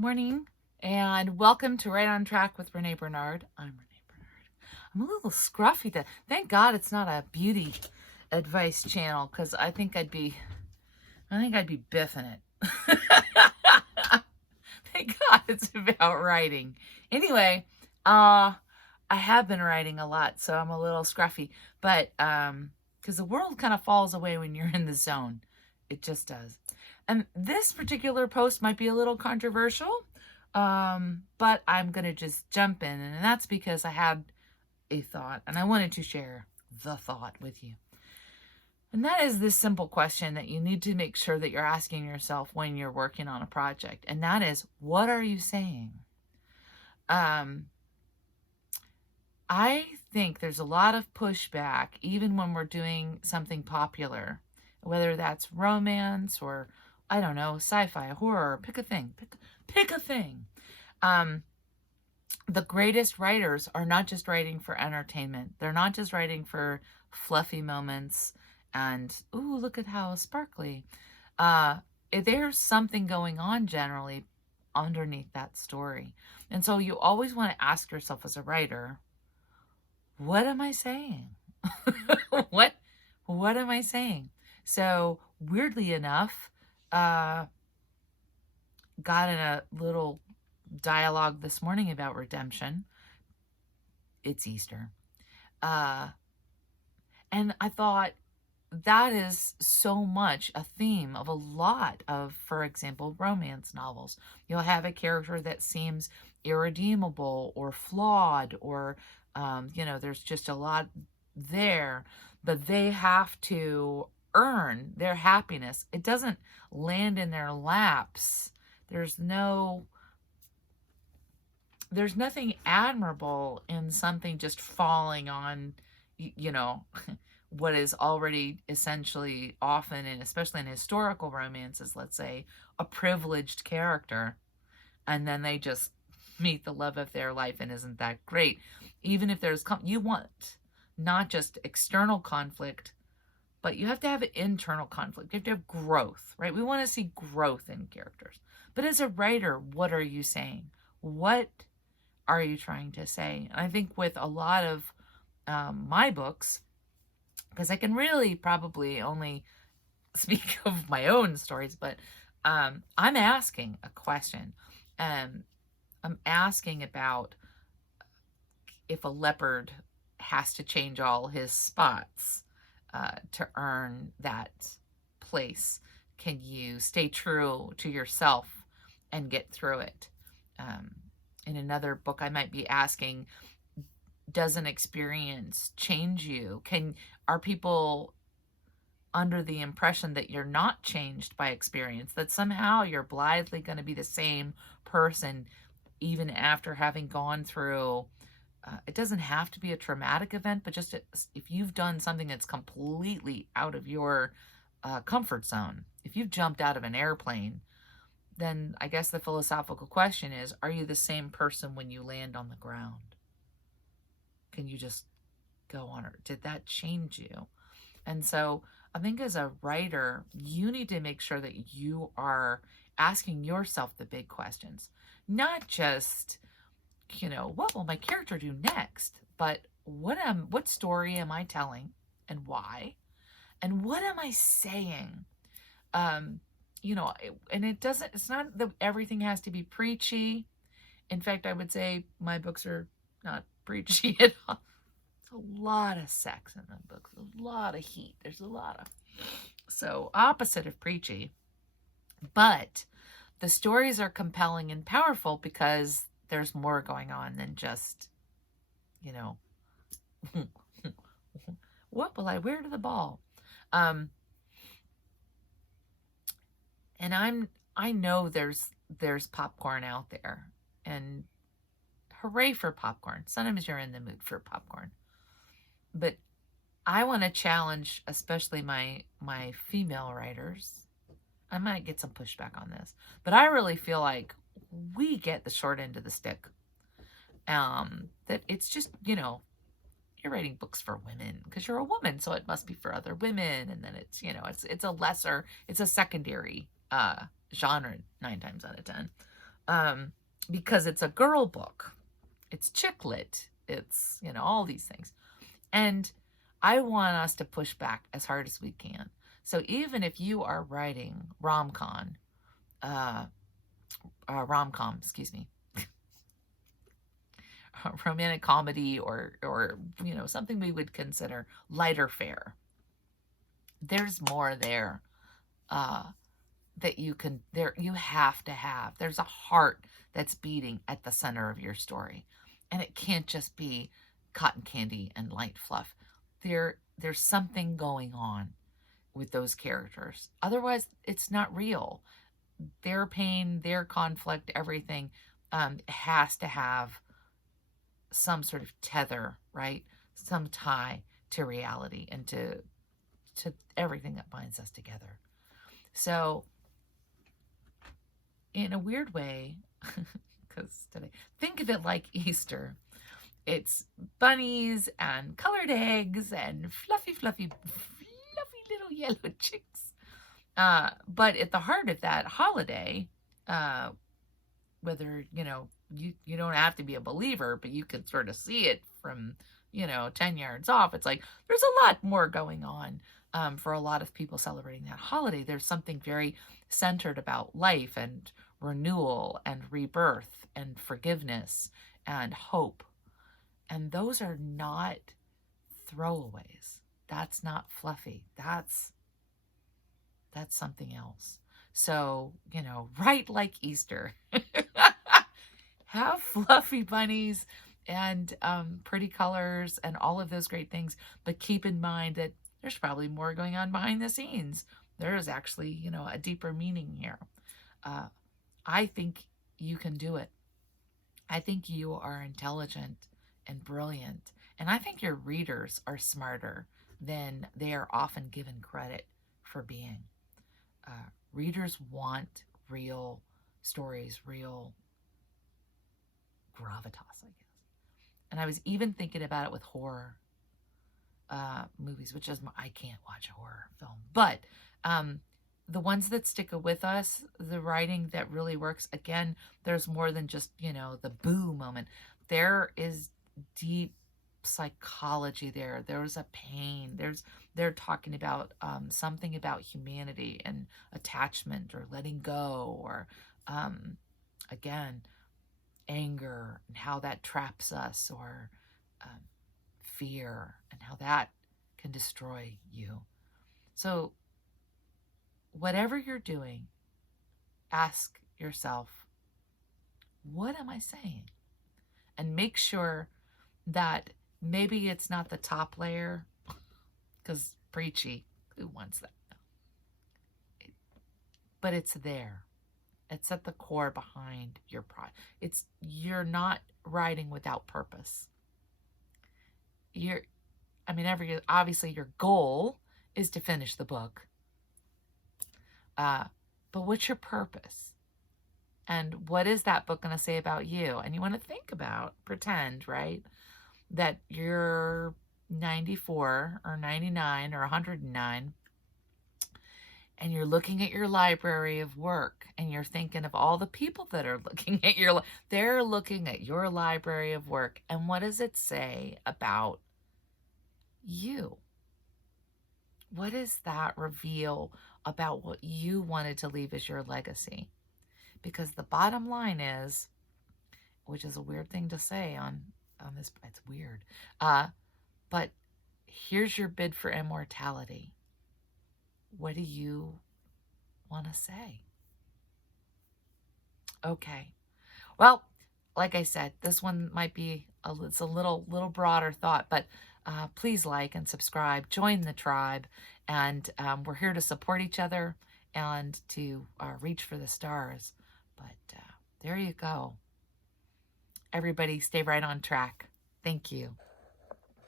Morning, and welcome to Right on Track with Renee Bernard. I'm Renee Bernard. I'm a little scruffy. Thank God it's not a beauty advice channel, because I think I'd be biffing it. Thank God it's about writing. Anyway, I have been writing a lot, so I'm a little scruffy. But because the world kind of falls away when you're in the zone, it just does. And this particular post might be a little controversial, but I'm gonna just jump in, and that's because I had a thought, and I wanted to share the thought with you. And that is this simple question that you need to make sure that you're asking yourself when you're working on a project. And that is, what are you saying? I think there's a lot of pushback, even when we're doing something popular, whether that's romance or, I don't know, sci-fi, horror, pick a thing, pick a thing. The greatest writers are not just writing for entertainment. They're not just writing for fluffy moments and, ooh, look at how sparkly. There's something going on generally underneath that story. And so you always want to ask yourself as a writer, what am I saying? What am I saying? So weirdly enough, got in a little dialogue this morning about redemption. It's Easter. And I thought that is so much a theme of a lot of, for example, romance novels. You'll have a character that seems irredeemable or flawed or, there's just a lot there, but they have to earn their happiness. It doesn't land in their laps. There's nothing admirable in something just falling on, what is already essentially often, and especially in historical romances, let's say, a privileged character, and then they just meet the love of their life, and isn't that great? Even if there's, you want not just external conflict, but you have to have internal conflict. You have to have growth, right? We want to see growth in characters. But as a writer, what are you saying? What are you trying to say? And I think with a lot of my books, because I can really probably only speak of my own stories, but I'm asking a question. I'm asking about if a leopard has to change all his spots to earn that place. Can you stay true to yourself and get through it? In another book, I might be asking, does an experience change you? Are people under the impression that you're not changed by experience, that somehow you're blithely going to be the same person even after having gone through, it doesn't have to be a traumatic event, but just if you've done something that's completely out of your comfort zone, if you've jumped out of an airplane, then I guess the philosophical question is, are you the same person when you land on the ground? Can you just go on, or did that change you? And so I think as a writer, you need to make sure that you are asking yourself the big questions, not just, what will my character do next, but what story am I telling and why? And what am I saying? And it's not that everything has to be preachy. In fact, I would say my books are not preachy at all. There's a lot of sex in the books, a lot of heat. There's a lot of, so opposite of preachy. But the stories are compelling and powerful because there's more going on than just, what will I wear to the ball? And I know there's popcorn out there, and hooray for popcorn. Sometimes you're in the mood for popcorn. But I want to challenge, especially my female writers. I might get some pushback on this, but I really feel like we get the short end of the stick. That it's just, you're writing books for women because you're a woman, so it must be for other women, and then it's, it's a secondary genre 9 times out of 10. um, because it's a girl book. It's chick lit. It's, all these things. And I want us to push back as hard as we can. So even if you are writing uh, rom-com, excuse me, romantic comedy or something we would consider lighter fare, there's more there uh, that you have to have. There's a heart that's beating at the center of your story. And it can't just be cotton candy and light fluff. There's something going on with those characters. Otherwise, it's not real. Their pain, their conflict, everything has to have some sort of tether, right? Some tie to reality and to everything that binds us together. So, in a weird way, because today, think of it like Easter. It's bunnies and colored eggs and fluffy little yellow chicks. But at the heart of that holiday, whether, you don't have to be a believer, but you can sort of see it from, 10 yards off. It's like, there's a lot more going on for a lot of people celebrating that holiday. There's something very centered about life and renewal and rebirth and forgiveness and hope. And those are not throwaways. That's not fluffy. That's something else. So, right like Easter. Have fluffy bunnies and pretty colors and all of those great things. But keep in mind that there's probably more going on behind the scenes. There is actually, a deeper meaning here. I think you can do it. I think you are intelligent and brilliant. And I think your readers are smarter than they are often given credit for being. Readers want real stories, real gravitas, I guess. And I was even thinking about it with horror movies, which is, I can't watch a horror film. But the ones that stick with us, the writing that really works, again, there's more than just, the boo moment. There is deep psychology there. There's a pain. They're talking about something about humanity and attachment or letting go or, again, anger and how that traps us, or fear and how that can destroy you. So whatever you're doing, ask yourself, what am I saying? And make sure that maybe it's not the top layer, because preachy, who wants that? But it's there. It's at the core behind your product. You're not writing without purpose. Obviously your goal is to finish the book. But what's your purpose? And what is that book going to say about you? And you want to pretend, right, that you're 94 or 99 or 109, and you're looking at your library of work, and you're thinking of all the people that are looking at they're looking at your library of work, and what does it say about you? What does that reveal about what you wanted to leave as your legacy? Because the bottom line is, which is a weird thing to say on this, it's weird, but here's your bid for immortality. What do you want to say? Okay. Well, like I said, this one might be it's a little broader thought, but please like and subscribe, join the tribe, and we're here to support each other and to reach for the stars. But there you go. Everybody stay right on track. Thank you.